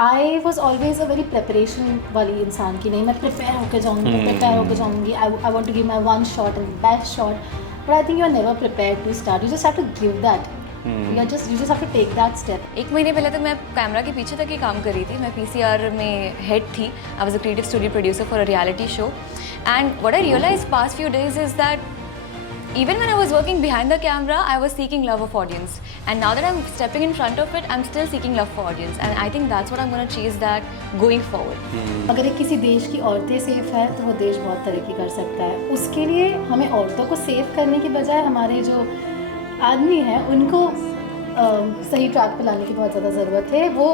I was always a very preparation वाली इंसान की, नहीं मैं प्रिपेयर होकर जाऊँगी, I want to give my one shot and best shot, but I think you are never prepare to start, you just have to give that, you just have to take that step. एक महीने पहले तक मैं camera के पीछे तक ही काम कर रही थी. मैं PCR में हेड थी. I was a creative studio producer for a reality show. And what I realized past few days is that even when I was working behind the camera, I was seeking love of audience. And now that I'm stepping in front of it, I'm still seeking love for audience. And I think that's what I'm going to chase that going forward. अगर एक किसी देश की औरतें safe है तो वो देश बहुत तरक्की कर सकता है. उसके लिए हमें औरतों को सेफ करने की बजाय हमारे जो आदमी हैं उनको सही ट्रैक पे लाने की बहुत ज़्यादा ज़रूरत है. वो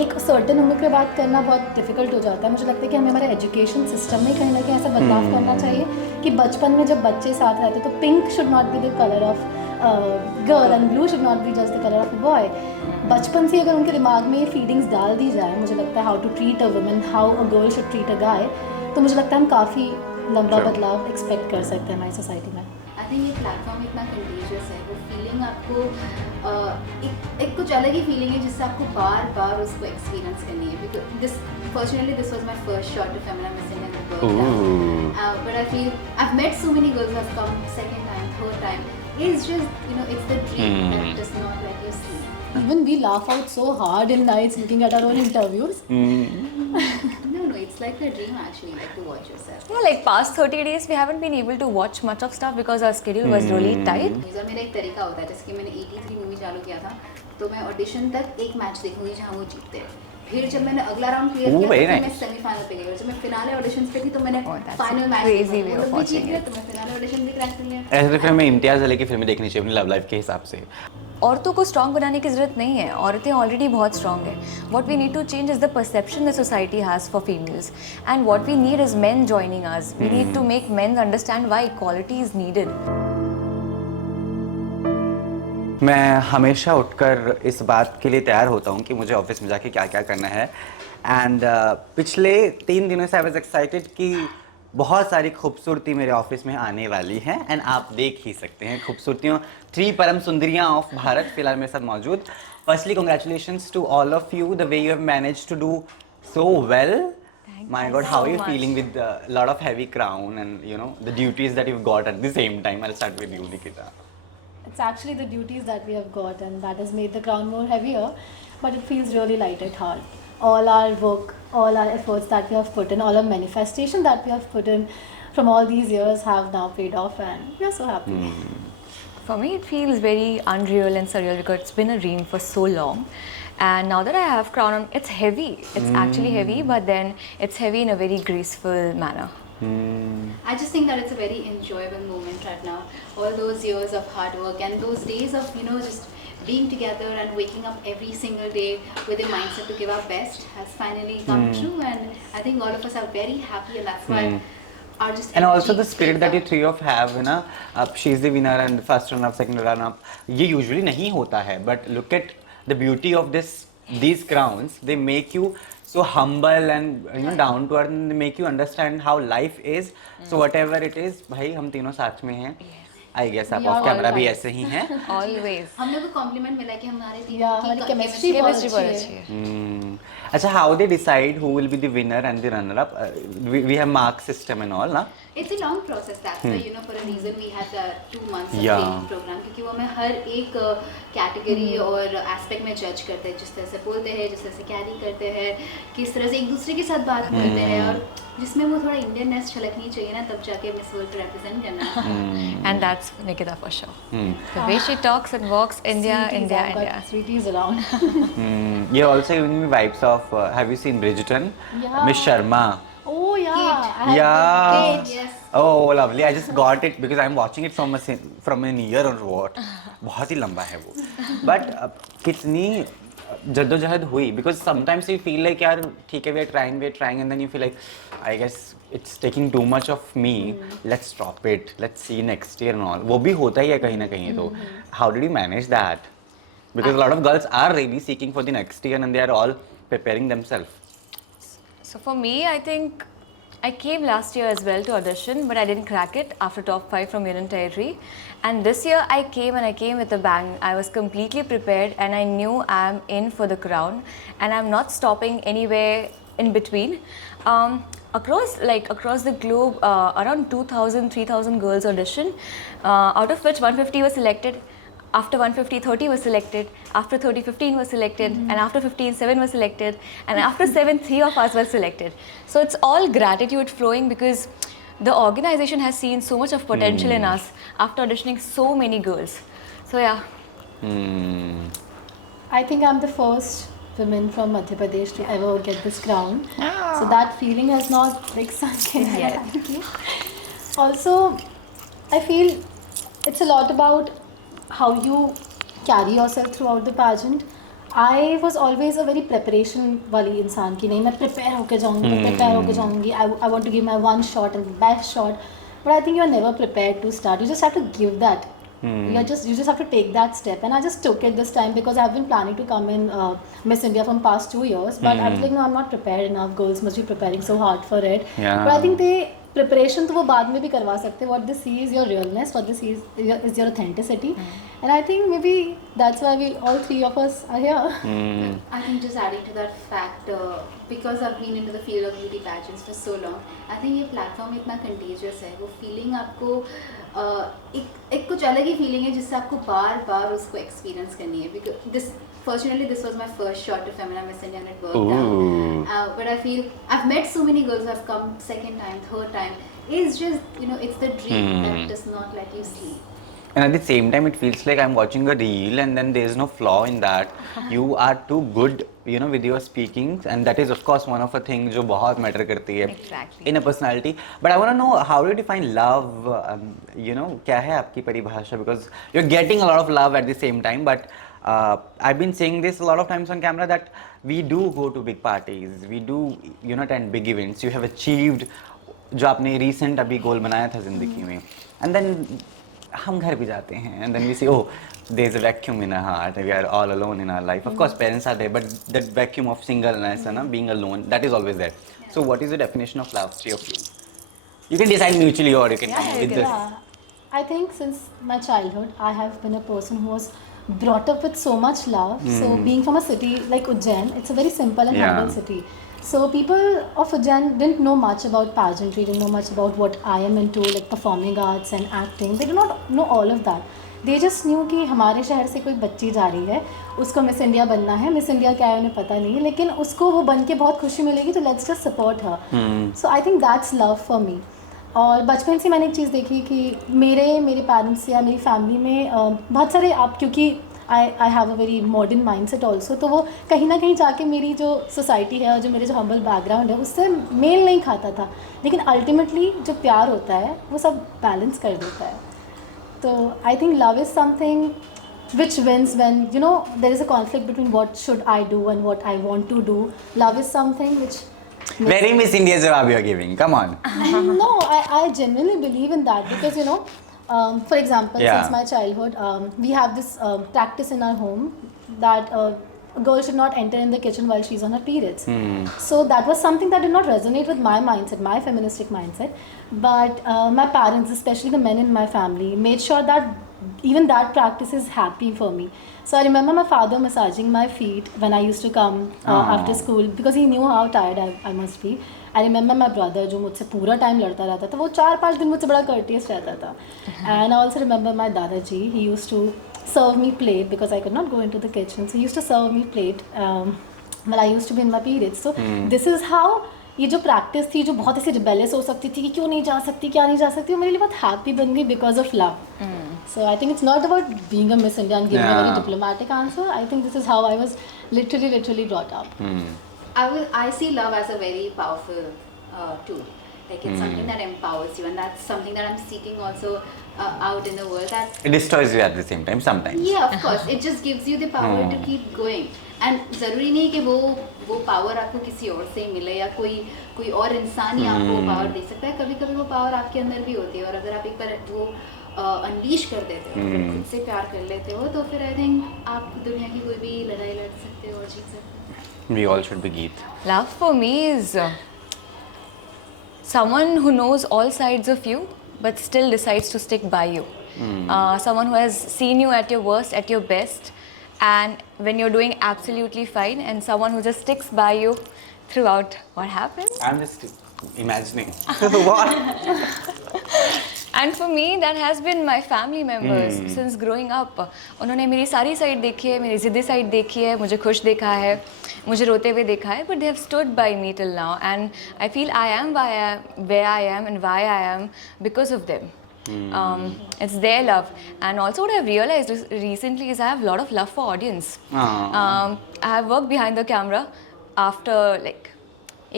एक सर्टेन उम्र के बाद करना बहुत डिफ़िकल्ट हो जाता है. मुझे लगता है कि हमें हमारे एजुकेशन सिस्टम में कहीं ना कहीं ऐसा बदलाव करना चाहिए कि बचपन में जब बच्चे साथ रहते तो pink should not be the colour of girl and blue should not be just the colour of a boy. बचपन से अगर उनके दिमाग में ये फीलिंग्स डाल दी जाए, मुझे लगता है how to treat a woman, how a girl should treat a guy, तो मुझे लगता है हम काफ़ी लंबा बदलाव एक्सपेक्ट कर सकते हैं हमारी सोसाइटी में. आई थिंक ये प्लेटफॉर्म इतना कंटेजियस है, वो फीलिंग आपको एक कुछ अलग ही फीलिंग है जिससे आपको बार बार उसको एक्सपीरियंस करनी है. Because this was my first shot of Femina missing in the world, but I feel I have met so many girls have come second time, third time. It's just, it's the dream that does not let you see. Even we laugh out so hard in nights looking at our own interviews. No, it's like a dream actually, like to watch yourself. Yeah, like past 30 days we haven't been able to watch much of stuff because our schedule was really tight. और मेरा एक तरीका होता है, जैसे कि मैंने 83 movie चालू किया था, तो मैं ऑडिशन तक एक मैच देखूंगी जहाँ वो जीतते हैं. फिर जब मैंने अगला राउंड क्लियर किया तो मैं सेमीफाइनल पे गई, और जब मैं फिनाले ऑडिशंस पे थी तो मैंने फाइनल मैच देखा, वो जीत गए तो मैं फिनाले ऑडिशन भी क्रैक कर लिया. ऐसे फिर हमें इम्तियाज़ अली की फिल्में देखनी चाहिए अपनी लव लाइफ के हिसाब से. औरतों को स्ट्रॉन्ग बनाने की ज़रूरत नहीं है, औरतें ऑलरेडी बहुत स्ट्रॉन्ग है. What we need to change is the perception the society has for females, and what we need is men joining us. We need to make men understand why equality is needed. मैं हमेशा उठकर इस बात के लिए तैयार होता हूँ कि मुझे ऑफिस में जाके क्या क्या करना है. एंड पिछले 3 दिनों से आई वाज एक्साइटेड कि बहुत सारी खूबसूरती मेरे ऑफिस में आने वाली हैं. एंड आप देख ही सकते हैं खूबसूरतियों 3 परम सुंदरियाँ ऑफ भारत फिलहाल मेरे साथ मौजूद. Firstly congratulations to all of you, the way you have manage to do so well. My God, how are you feeling with a lot of heavy crown and the duties that you've got at the same time? I'll start with you, Nikita. It's actually the duties that we have got and that has made the crown more heavier, but it feels really light at heart. All our work, all our efforts that we have put in, all our manifestation that we have put in from all these years have now paid off and we are so happy. For me it feels very unreal and surreal because it's been a dream for so long, and now that I have crown on, it's heavy. It's actually heavy, but then it's heavy in a very graceful manner. I just think that it's a very enjoyable moment right now. All those years of hard work and those days of just being together and waking up every single day with a mindset to give our best has finally come true, and I think all of us are very happy, and that's why our just and also the spirit that you three of have, she's the winner and first runner up, second runner up. ये usually नहीं होता है, but look at the beauty of these crowns. They make you so humble and down to earth, and they make you understand how life is. So whatever it is, भाई हम तीनों साथ में हैं. I guess आप of camera भी ऐसे ही हैं. Always. हम लोग को कॉम्प्लीमेंट मिला कि हमारे टीम हमारी केमिस्ट्री बहुत अच्छी है. अच्छा, how they decide who will be the winner and the runner up? We have mark system and all, ना? It's a long process. That's why for a reason we had 2 months of training program, क्योंकि वो हमें हर एक category और aspect में जज करते हैं, जिस तरह से बोलते हैं, जिस तरह से कैरी करते हैं, किस तरह से एक दूसरे के साथ बात करते हैं, और जिसमें वो थोड़ा इंडियननेस झलकनी चाहिए ना, तब जाके मिस वर्ल्ड को रिप्रेजेंट करना. And that's Nikita for sure. The way she talks and walks, India. Sweeties around. You're also giving me vibes of have you seen Bridgerton? Miss Sharma. Oh yeah. Yeah. Yes. Oh lovely. I just got it because I'm watching it from an year or what. बहुत ही लंबा है वो. But कितनी जद्दोजहद हुई, because sometimes you feel like यार ठीक है, we're trying and then you feel like I guess it's taking too much of me. Let's stop it. Let's see next year and all. वो भी होता ही है कहीं ना कहीं. तो how did you manage that? Because a lot of girls are really seeking for the next year and they are all preparing themselves. So for me, I think I came last year as well to audition, but I didn't crack it after top 5 from Union Territory. And this year I came with a bang. I was completely prepared and I knew I'm in for the crown and I'm not stopping anywhere in between. Across the globe, around 2,000, 3,000 girls audition, out of which 150 were selected. After 150, 30 was selected. After 30, 15 was selected. And after 15, 7 was selected. And after 7, 3 of us were selected. So it's all gratitude flowing because the organization has seen so much of potential in us after auditioning so many girls. So yeah. I think I'm the first woman from Madhya Pradesh to ever get this crown. So that feeling has not like sunk in yet. Thank you. Also, I feel it's a lot about how you carry yourself throughout the pageant. I was always a very preparation वाली इंसान की नहीं मैं prepare होके जाऊँगी I want to give my one shot and the best shot, but I think you are never prepared to start. You just have to give that. You just have to take that step, and I just took it this time because I've been planning to come in Miss India from past 2 years, but I was like, no, I'm not prepared enough. Girls must be preparing so hard for it. Yeah. But I think they preparation तो वो बाद में भी करवा सकते. What they see is your realness. What they see is your authenticity, and I think maybe that's why we all 3 of us are here. I think just adding to that fact, because I've been into the field of beauty pageants for so long, I think ये platform इतना contagious है, वो feeling आपको एक कुछ अलग ही feeling है जिससे आपको बार उसको experience करनी है. Because fortunately this was my first shot to Femina Miss India and it worked out. But I feel I've met so many girls who have come second time, third time. It's just, it's the dream that does not let you sleep. And at the same time, it feels like I'm watching a reel and then there's no flaw in that. You are too good, with your speaking, and that is of course one of the things जो बहुत matter करती है Exactly. in a personality. But I want to know, how do you define love? क्या है आपकी परिभाषा? Because you're getting a lot of love at the same time, but I've been saying this a lot of times on camera that we do go to big parties, we do attend big events. You have achieved जो आपने recent अभी goal बनाया था जिंदगी में, and then हम घर भी जाते हैं and then we say, oh, there's a vacuum in our heart, we are all alone in our life. Of course parents are there, but that vacuum of singleness and being alone, that is always there. So what is the definition of love to you? You can decide mutually or you can come with this. Yeah, I think since my childhood, I have been a person who was brought up with so much love. So being from a city like Ujjain, it's a very simple and humble city. So people of Ujjain didn't know much about pageantry, didn't know much about what I am into, like performing arts and acting. They do not know all of that. They just knew कि हमारे शहर से कोई बच्ची जा रही है, उसको मिस इंडिया बनना है. मिस इंडिया क्या है उन्हें पता नहीं है, लेकिन उसको वो बन के बहुत खुशी मिलेगी, तो let's just support her. So I think that's love for me. और बचपन से मैंने एक चीज़ देखी कि मेरे पेरेंट्स या मेरी फैमिली में बहुत सारे क्योंकि I have a very modern mindset also, तो वो कहीं ना कहीं जाके मेरी जो सोसाइटी है और जो मेरे जो हम्बल बैकग्राउंड है उससे मेल नहीं खाता था. लेकिन अल्टीमेटली जो प्यार होता है वो सब बैलेंस कर देता है. तो I think love is something which wins when there is a conflict between what should I do and what I want to do. Love is something which Very Miss India jawab you are giving, come on. No, I genuinely believe in that because for example, since my childhood, we have this practice in our home that a girl should not enter in the kitchen while she's on her periods. So that was something that did not resonate with my mindset, my feministic mindset. But my parents, especially the men in my family, made sure that even that practice is happy for me. So I remember my father massaging my feet when I used to come after school because he knew how tired I must be. I remember my brother जो मुझसे पूरा time लड़ता रहता था, वो 4-5 दिन मुझसे बड़ा courteous रहता था. And I also remember my दादाजी, he used to serve me plate because I could not go into the kitchen. So he used to serve me plate when I used to be in my periods. So this is how ये जो practice थी जो बहुत ऐसी rebellious हो सकती थी कि क्यों नहीं जा सकती, क्या नहीं जा सकती, वो मेरे लिए बहुत हैप्पी बन गई because of love. So I think it's not about being a Miss India and giving a very diplomatic answer. I think this is how I was literally brought up. I see love as a very powerful tool. Like it's something that empowers you, and that's something that I'm seeking also out in the world. That It destroys you at the same time sometimes. yeah, of course, it just gives you the power to keep going. And ज़रूरी नहीं कि वो power आपको किसी और से ही मिले या कोई और इंसान ही आपको पावर दे सकता है. कभी कभी वो पावर आपके अंदर भी होती है, और अगर आप एक बार वो अनलीश कर देते हो, खुद से प्यार कर लेते हो, तो फिर आई थिंक आप दुनिया की कोई भी लड़ाई लड़ सकते हो और जीत सकते हो. We all should be Geet. Love for me is someone who knows all sides of you but still decides to stick by you. Someone who has seen you at your worst, at your best, and when you're doing absolutely fine, and someone who just sticks by you throughout. What happens? I'm just imagining. What? And for me, that has been my family members since growing up. उन्होंने मेरी सारी side देखी है, मेरी ज़िद्दी side देखी है, मुझे खुश देखा है, मुझे रोते हुए देखा है, but they have stood by me till now, and I feel I am where I am and why I am because of them. It's their love, and also what I've realized recently is I have a lot of love for audience. I have worked behind the camera after like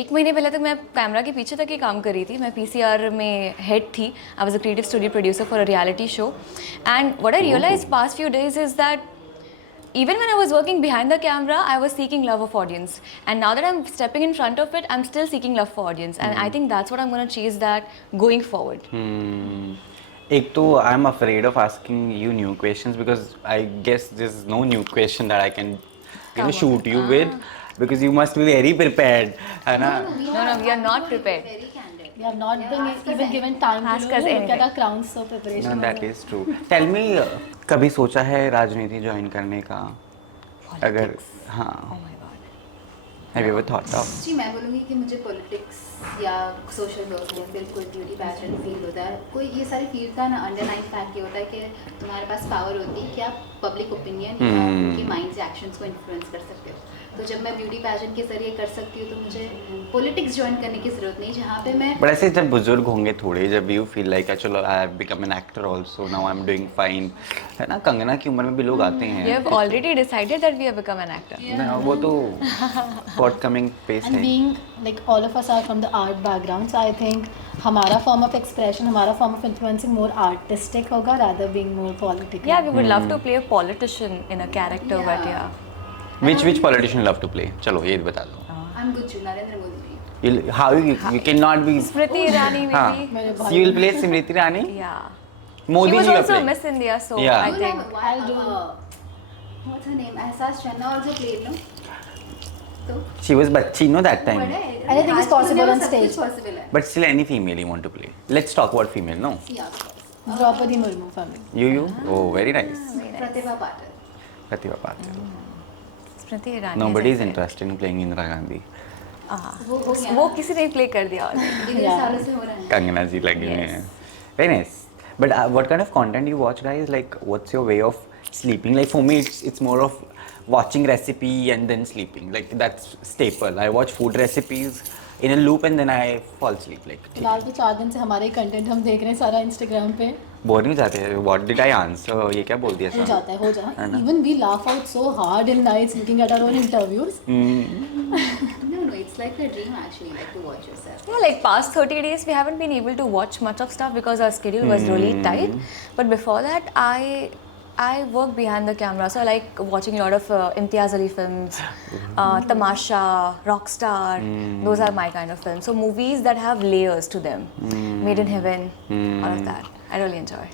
1 महीने पहले तक मैं camera के पीछे तक ही काम कर रही थी. मैं PCR में हेड थी. I was a creative studio producer for a reality show, and what I realized past few days is that even when I was working behind the camera, I was seeking love of audience, and now that I'm stepping in front of it, I'm still seeking love for audience, and I think that's what I'm going to chase that going forward. एक तो I'm afraid of asking you new questions because I guess there's no new question that I can shoot you with. Because you must be very prepared, है ना? No, we are not prepared. Very candid. We have not been even given time Ask to us look anything. at our crowns, so preparation. No, that was- is true. Tell me, कभी सोचा है राजनीति join करने का? अगर हाँ, Oh my god. have you ever thought of? जी मैं बोलूँगी कि मुझे पॉलिटिक्स या सोशल वर्क या फिर कोई ब्यूटी पैशन फील्ड होता है, कोई ये सारी फील्ड का ना अंडरलाइन फैक्ट ये होता है कि तुम्हारे पास पावर होती है कि आप पब्लिक ओपिनियन या उनके माइंड से एक्शंस को इन्फ्लुएंस कर सकते हो. तो जब मैं ब्यूटी पैशन के जरिए कर सकती हूँ तो मुझे पॉलिटिक्स ज्वाइन करने की ज़रूरत नहीं, जहाँ पे मैं But ऐसे जब बुजुर्ग होंगे थोड़े, जब you feel like चलो I have become an actor also, now I'm doing fine, है ना? कंगना की उम्र में भी लोग आते हैं. You have already decided that we have become an actor. ना, वो तो forthcoming pace And है. being like all of us are from the art background, so I think हमारा form of expression, हमारा form of influencing more artistic होगा rather being more political. Yeah, we would love to play a politician in a character, but yeah. Which politician you love to play? चलो ये बता दो. I'm good to Narendra Modi ji. How you cannot be. Smriti Irani हाँ. maybe. You will play Smriti Irani. Yeah. Modi She was ji will also play. Miss India, so Yeah. I You think. know, I'll do. What's her name? एहसास चन्ना also played no. तो She was bachchi, no, that time. Anything is possible on stage. Possible है. But still, any female you want to play. Let's talk about female, no? Yeah, of course. Draupadi Murmu family. You? Oh, very nice. Pratibha Patil. Pratibha Patil. Smriti Irani. Nobody is interested in playing Indira Gandhi. वो हो गया. वो किसी ने play कर दिया already. कितने सालों से हो रहा है. Kangana ji lagi हुई हैं. Very nice. But what kind of content you watch, guys? Like, what's your way of sleeping? Like, for me, it's more of watching recipe and then sleeping. Like, that's staple. I watch food recipes in a loop and then I fall asleep. Like, फिलहाल तो 4 दिन से हमारे content हम देख रहे हैं सारा इंस्टाग्राम पे. बोर नहीं जाते हैं. What did I answer? ये क्या बोल दिया हो सर? जाता है. Even we laugh out so hard in nights looking at our own interviews. No, it's like a dream actually, like to watch yourself. Yeah, like past 30 days, we haven't been able to watch much of stuff because our schedule was really tight. But before that, I work behind the camera, so I like watching a lot of Imtiaz Ali films, Tamasha, Rockstar. Those are my kind of films. So movies that have layers to them, Made in Heaven, all of that. I really enjoy.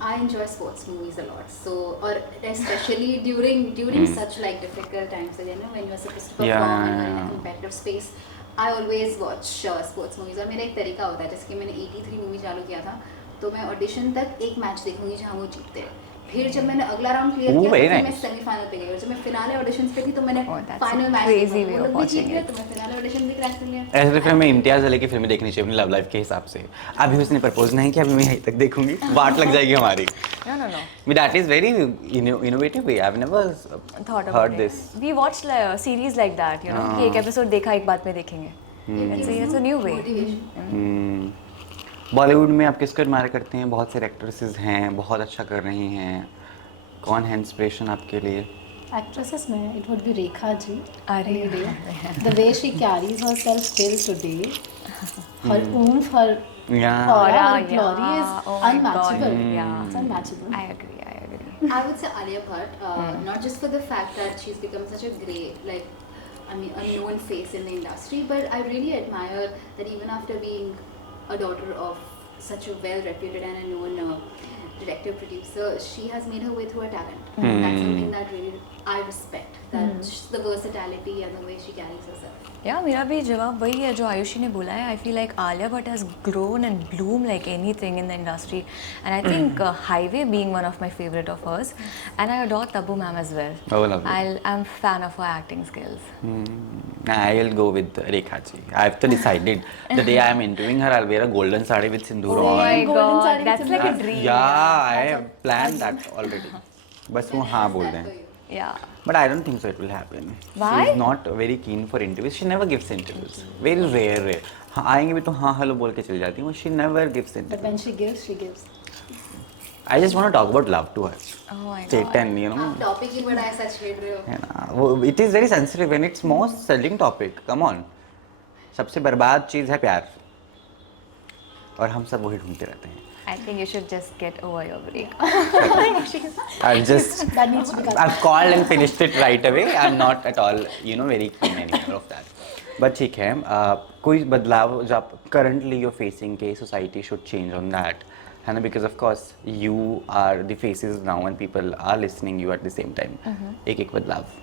I enjoy sports movies a lot. So, or especially during such like difficult times, so, you know, when you're supposed to perform and you're in a competitive space, I always watch sports movies. और मेरा एक तरीका होता है, जैसे कि मैंने 83 movie चालू किया था, तो मैं ऑडिशन तक एक मैच देखूंगी जहाँ वो जीतते हैं. फिर जब मैंने अगला राउंड क्लियर किया, तो फिर मैं सेमीफाइनल पे गई. और जब मैं फिनाले ऑडिशंस पे थी, तो मैंने फाइनल मैच crazy देखा. way वो of लोग भी जीत watching गए, it. तो मैं फिनाले ऑडिशन भी क्रैक कर लिया. ऐसे तो फिर मैं इम्तियाज अली की फिल्में देखनी चाहिए अपनी लव लाइफ के हिसाब से. अभी उसने प्रपोज नहीं किया, अभी मैं यहीं तक देखूंगी. वाट लग जाएगी हमारी. No. But that is very innovative way. I've never Thought about heard it. this. We watched series like that, you know. कि एक episode देखा एक बात में देखेंगे. It's a new way. Motivation. Bollywood में आप किसको एडमायर करते हैं? बहुत सारे एक्ट्रेसेस हैं, बहुत अच्छा कर रही हैं. कौन है इंस्पिरेशन आपके लिए? Actresses में it would be Rekha ji. अरे Any day. The way she carries herself still today, her oomph, her Yeah. aura, her yeah. glory is Oh my unmatchable. God, yeah. It's unmatchable. I agree. I would say Alia Bhatt, not just for the fact that she's become such a great, like, I mean, a known face in the industry, but I really admire that even after being a daughter of such a well-reputed and a known director producer, she has made her way through her talent. That's something that really I respect. that the versatility and the way she carries herself. Yeah, मेरा भी जवाब वही है जो आयुषी ने बोला है. I feel like Alia Bhatt has grown and bloomed like anything in the industry, and I think Highway being one of my favorite of hers, and I adore Tabu ma'am as well. Oh, lovely. I'm fan of her acting skills. I will go with Rekha ji. I have to decided the day I am interviewing her, I'll wear a golden sari with sindoor Oh on. my golden god, saree that's with like a sindoor. dream. Yeah, I have planned that already. बस वो हाँ बोल दें. Yeah. But I don't think so it will happen. Why? She's not very keen for interviews. She never gives interviews. Very rare. हाँ आएंगे भी तो हाँ हेलो बोल के चली जाती हूँ. She never gives But interviews. when she gives, she gives. I just want to talk about love to her. Oh my Straight god. and you know. आप टॉपिक ही बड़ा ऐसा छेड़ रहे हो. है ना, वो it is very sensitive and it's most selling topic. Come on. सबसे बर्बाद चीज़ है प्यार. और हम सब वही ढूंढते रहते हैं. I think you should just get over your break. I've just That needs to be cut. I've called and finished it right away. I'm not at all, you know, very keen anymore of that. But ठीक है, कोई बदलाव जो आप currently you're facing के society should change on that, है ना? Because of course you are the faces now and people are listening you at the same time. एक बदलाव.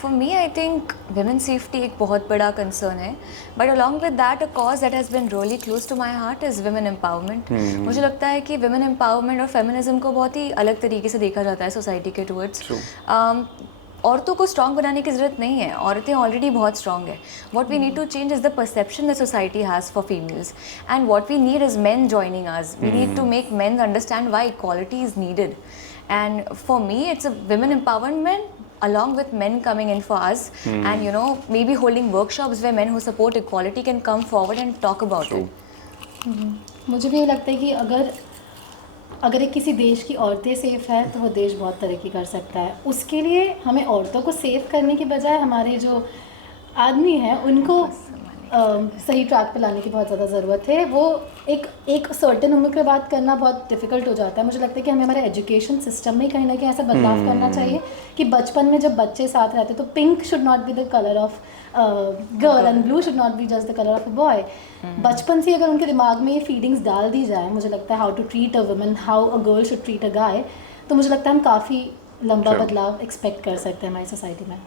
For me, I think women's safety एक बहुत बड़ा concern है. But along with that, a cause that has been really close to my heart is women empowerment. मुझे लगता है कि women empowerment और feminism को बहुत ही अलग तरीके से देखा जाता है society के towards. True. औरतों को स्ट्रॉन्ग बनाने की ज़रूरत नहीं है. औरतें ऑलरेडी बहुत स्ट्रॉन्ग है. What we need to change is the perception the society has for females, and what we need is men joining us. We need to make men understand why equality is needed. And for me, it's a women empowerment along with men coming in for us, and you know, maybe holding workshops where men who support equality can come forward and talk about True. it. मुझे भी ये लगता है कि अगर एक किसी देश की औरतें सेफ़ है तो वो देश बहुत तरक्की कर सकता है. उसके लिए हमें औरतों को सेफ़ करने की बजाय हमारे जो आदमी हैं उनको सही ट्रैक पे लाने की बहुत ज़्यादा ज़रूरत है. वो एक सर्टेन उम्र के बाद करना बहुत डिफ़िकल्ट हो जाता है. मुझे लगता है कि हमें हमारे एजुकेशन सिस्टम में कहीं ना कहीं ऐसा बदलाव करना चाहिए कि बचपन में जब बच्चे साथ रहते तो pink should not be the colour of girl and blue should not be just the colour of a boy. बचपन से अगर उनके दिमाग में ये फीलिंग्स डाल दी जाए, मुझे लगता है how to treat a woman, how a girl should treat a guy, तो मुझे लगता है हम काफ़ी लंबा Sure. बदलाव एक्सपेक्ट कर सकते हैं हमारी सोसाइटी में.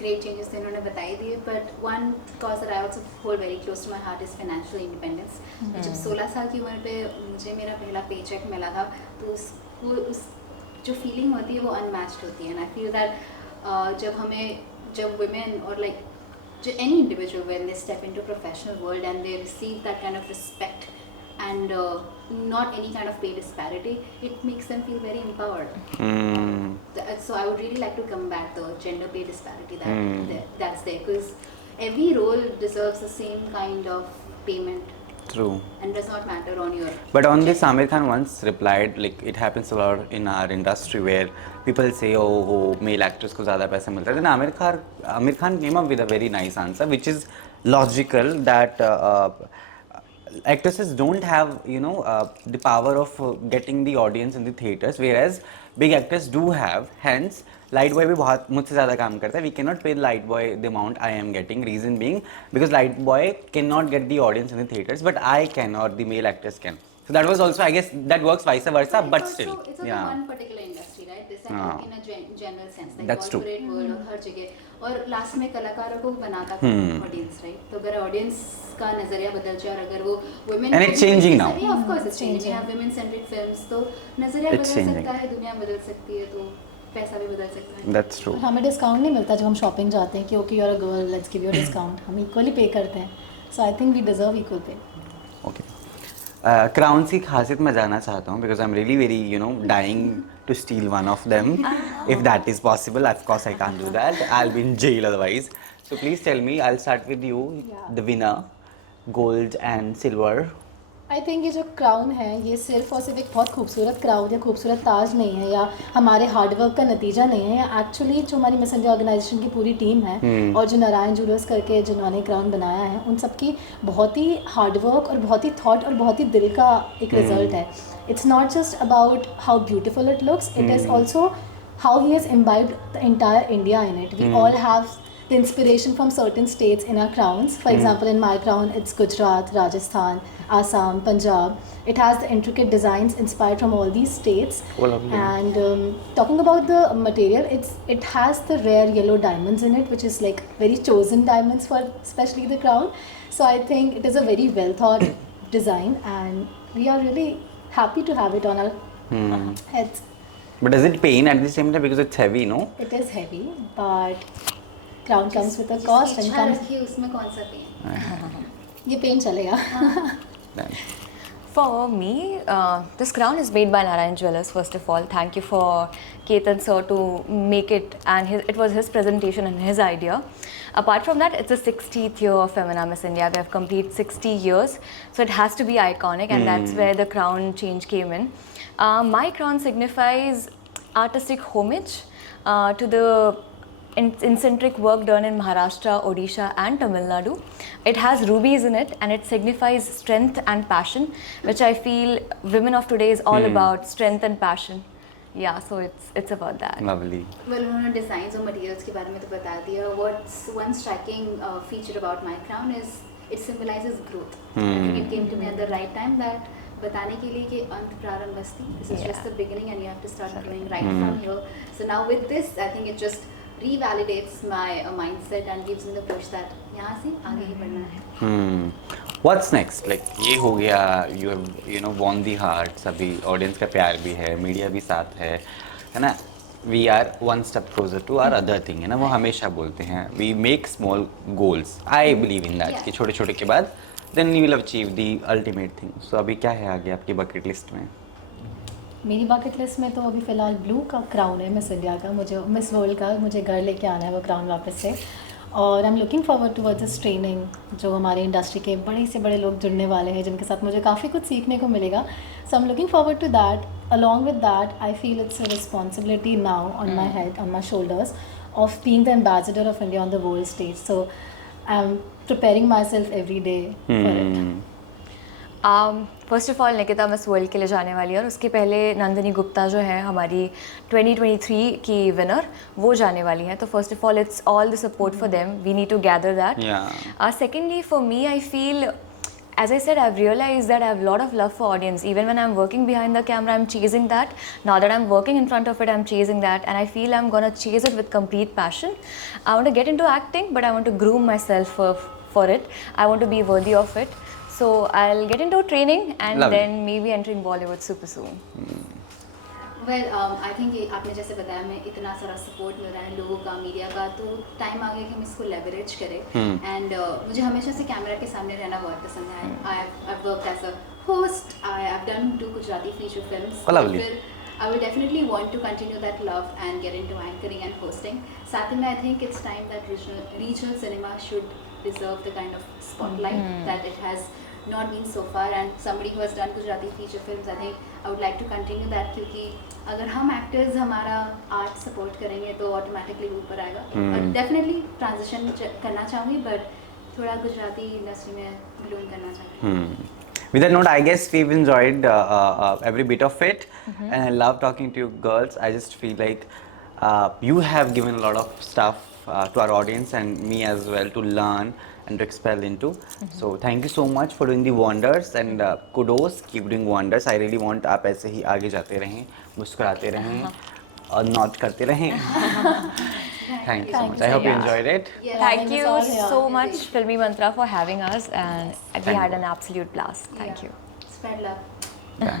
Great changes तो इन्होंने बताई दिए, but one cause that I also hold very close to my heart is financial independence. जब 16 साल की उम्र पे मुझे मेरा पहला पेचेक मिला था तो उस जो फीलिंग होती है वो अनमैच्ड होती है. एंड आई फील दैट जब women or like any individual when they step into professional world and they receive that kind of respect and not any kind of pay disparity, it makes them feel very empowered. So I would really like to combat the gender pay disparity that's there, because every role deserves the same kind of payment. True. And does not matter on your. But on this, Amir Khan once replied, like it happens a lot in our industry where people say, oh male actors को ज़्यादा पैसा मिलता है. Then Amir Khan came up with a very nice answer, which is logical, that actresses don't have, you know, the power of getting the audience in the theaters, whereas big actors do have. Hence, light boy भी बहुत मुझसे ज़्यादा काम करता है. We cannot pay the light boy the amount I am getting. Reason being, because light boy cannot get the audience in the theaters, but I can, or the male actors can. So that was also, I guess, that works vice versa, It's but also, still, it's also yeah. one particular industry, right? This हाँ. in a general sense, like That's true. corporate world और हर जगह. और last में कलाकारों को बनाता है audience, right? तो अगर ऑडियंस का नजरिया बदल जाए और अगर वो women And it's changing now. Yeah, of course it's changing. We have women centric films, तो नजरिया It's बदल changing. सकता है, दुनिया बदल सकती है, तो पैसा भी बदल सकता है. That's true. और हमें डिस्काउंट नहीं मिलता जब हम शॉपिंग जाते हैं कि okay you are a girl let's give you a discount. हम इक्वली पे करते हैं. So I think we deserve equal pay. Okay. Crowns की खासियत मैं जानना चाहता हूँ because I'm really very, you know, dying to steal one of them. If that is possible, of course I can't do that. I'll be in jail otherwise. So please tell me, I'll start with you, the winner, gold and silver. I think ये जो crown है ये सिर्फ और सिर्फ एक बहुत खूबसूरत क्राउन या खूबसूरत ताज नहीं है या हमारे हार्डवर्क का नतीजा नहीं है. या एक्चुअली जो हमारी मिस इंडिया ऑर्गेनाइजेशन की पूरी टीम है और जो नारायण जूलर्स करके जिन्होंने क्राउन बनाया है उन सबकी बहुत ही हार्डवर्क और बहुत ही थॉट और बहुत ही दिल का एक रिजल्ट है. It's not just about how beautiful it looks, it is also how he has imbibed the entire India in it. We all have the inspiration from certain states in our crowns. For example, in my crown, it's Gujarat, Rajasthan, Assam, Punjab. It has the intricate designs inspired from all these states. Oh, lovely. And talking about the material, it has the rare yellow diamonds in it, which is like very chosen diamonds for especially the crown. So I think it is a very well thought design, and we are really happy to have it on our heads. But does it pain at the same time because it's heavy, no? It is heavy, but crown comes with a cost and इच्छा comes. रखिए उसमें कौन सा pen ये pen चलेगा. Then- For me, this crown is made by Narayan Jewellers, first of all. Thank you for Ketan sir to make it, and it was his presentation and his idea. Apart from that, it's the 60th year of Femina Miss India. We have complete 60 years, so it has to be iconic, and that's where the crown change came in. My crown signifies artistic homage to the eccentric work done in Maharashtra, Odisha and Tamil Nadu. It has rubies in it, and it signifies strength and passion, which I feel women of today is all about strength and passion. Yeah, so it's about that. Lovely. Well, उन्होंने designs और materials के बारे में तो बता दिया. What's one striking feature about my crown is it symbolizes growth. I think it came to me at the right time that बताने के लिए कि अंत प्रारंभ अस्ति. This is just the beginning, and you have to start growing right from here. So now with this, I think it just revalidates my mindset and gives me the push that यहाँ से आगे ही बढ़ना है. What's next? Like ये हो गया, you know won the hearts. अभी audience का प्यार भी है, media भी साथ है ना? We are one step closer to our other thing, है ना? वो हमेशा बोलते हैं. We make small goals. I believe in that. कि छोटे-छोटे के बाद then you will achieve the ultimate thing. So अभी क्या है आगे आपकी bucket list में? मेरी बकेट लिस्ट में तो अभी फ़िलहाल ब्लू का क्राउन है, मिस इंडिया का. मुझे मिस वर्ल्ड का मुझे घर लेके आना है वो क्राउन वापस से. और आई am looking forward towards this training जो हमारे इंडस्ट्री के बड़े से बड़े लोग जुड़ने वाले हैं, जिनके साथ मुझे काफ़ी कुछ सीखने को मिलेगा. So I am looking forward to that. Along with that I feel it's a responsibility now on my head, on my shoulders, of being the ambassador of India on the world stage. So I am preparing myself every day for it. First of all Nikita Miss World के लिए जाने वाली है, और उसके पहले नंदिनी गुप्ता जो है हमारी 2023 की विनर, वो जाने वाली है. तो first of all it's all the support for them. We need to gather that. Secondly for me I feel, as I said, I've realized that I have a lot of love for audience. Even when I'm working behind the camera, I'm chasing that. Now that I'm working in front of it, I'm chasing that. And I feel I'm going to chase it with complete passion. I want to get into acting, but I want to groom myself for it. I want to be worthy of it. So I'll get into training and then maybe entering Bollywood super soon. Well, I think आपने जैसे बताया, मैं इतना सारा support मिल रहा है लोगों का, मीडिया का, तो टाइम आ गया कि हम इसको लेवरेज करें. एंड मुझे हमेशा से कैमरा के सामने रहना बहुत पसंद है. I worked as a host, I have done 2 Gujarati feature films. I will definitely want to continue that love and get into anchoring and hosting. साथ में I think it's time that regional cinema should deserve the kind of spotlight that it has not been so far, and somebody who has done Gujarati feature films, I think I would like to continue that, क्योंकि अगर हम actors हमारा art support करेंगे तो automatically ऊपर आएगा. और definitely transition करना चाहूँगी, but थोड़ा गुजराती industry में bloom करना चाहूँगी. With that note, I guess we've enjoyed every bit of it, and I love talking to you girls. I just feel like you have given a lot of stuff to our audience and me as well to learn and to expel into. So thank you so much for doing the wonders, and kudos, keep doing wonders. I really want आप ऐसे ही आगे जाते रहें, मुस्कुराते रहें और not करते रहें. Thank you so much. I hope you enjoyed it. Yeah. Thank you so much, Filmymantra, for having us, and we had an absolute blast. Thank you. Spread love. Yeah.